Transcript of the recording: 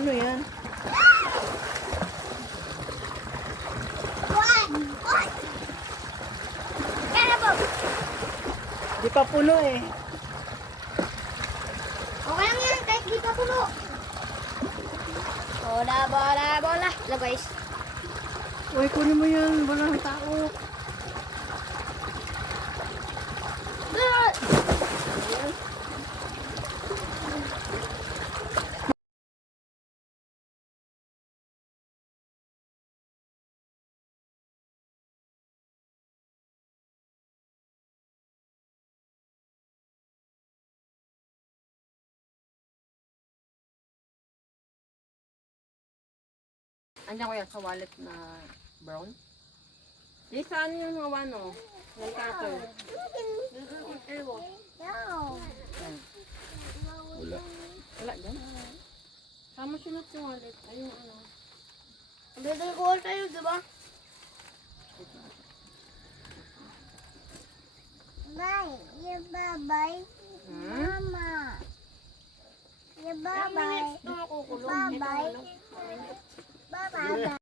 Ano yan? Di pa puno eh. Okay lang yan, kahit di pa puno. Bola, bola, bola. Hello guys. Uy, kunin mo yan. Wala ng tao. Anya ko yan sa wallet na brown. Di saan yung mga wano? Ng cutter. Wala. Wala dyan. Sama sinot yung wallet. Ay, yung ano. Bebe ko tayo, di ba? Bye. Yeah, bye-bye. Mama. Yeah, bye-bye. Bye-bye. Bye-bye.